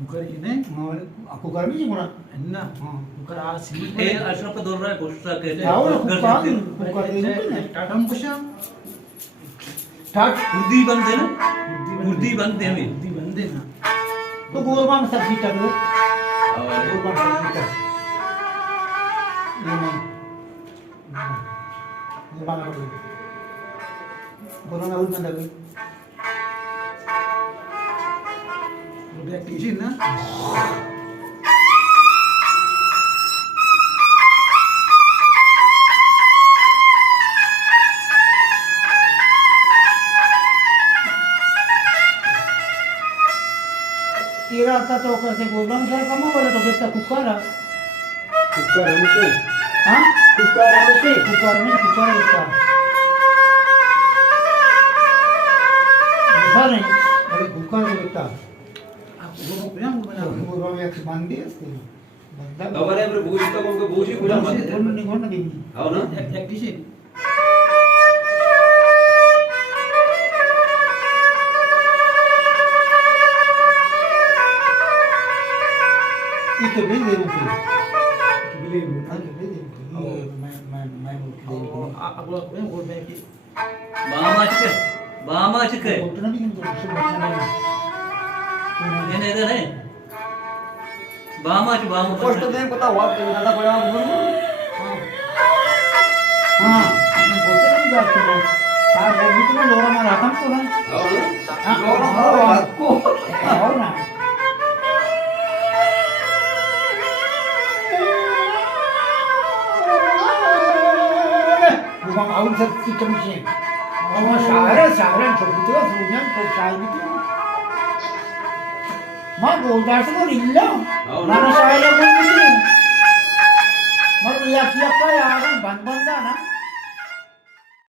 Bukan ini, aku kami sih mana? enak. Bukan asli. Ashraf का दोन रहा है कोशिश कहते Tahu lah, कर bukan. देते Bukan ini kan? Tata muka Start. बुद्धि बनते ना बुद्धि बनते हैं Di bande na. तो गोरमा में सब्जी चल रही गोरमा में सब्जी चल ये नहीं गोरमा में बोल गोरमा में उल्टा लगी Udah kisin na. तेरा आता तो कैसे गोरमा में सर कमा बोले तो कितना कुकारा कुकर हमसे हाँ कुकर हमसे कुकर में कुकारा कितना ऐसा नहीं अरे कुकारा कितना Aku mau punya mau punya. Gorma में एक बांध दिया इसको बंदा हमारे यहाँ भूसी तो हमको भूसी पूरा मत गोरमा नहीं गोरमा नहीं आओ ना Ek kisin. itu beli rupi Beli. itu beli rupi मैं Aku punya mau punya. बामा चिके उतना भी नहीं तो सब बचना नहीं ये नहीं इधर है बामा फर्स्ट दिन पता हुआ कि ज्यादा बड़ा हाँ बोलते नहीं जाते लोग सार वो भी तो लोरा में रहता तो है आओ हाँ ना आपको और ना bukan awal sistem sih mau syarat betul sebenarnya kalau syarat itu mah goldar itu lilla mana syarat pun gitu mau lihat kayak orang ban-ban dah na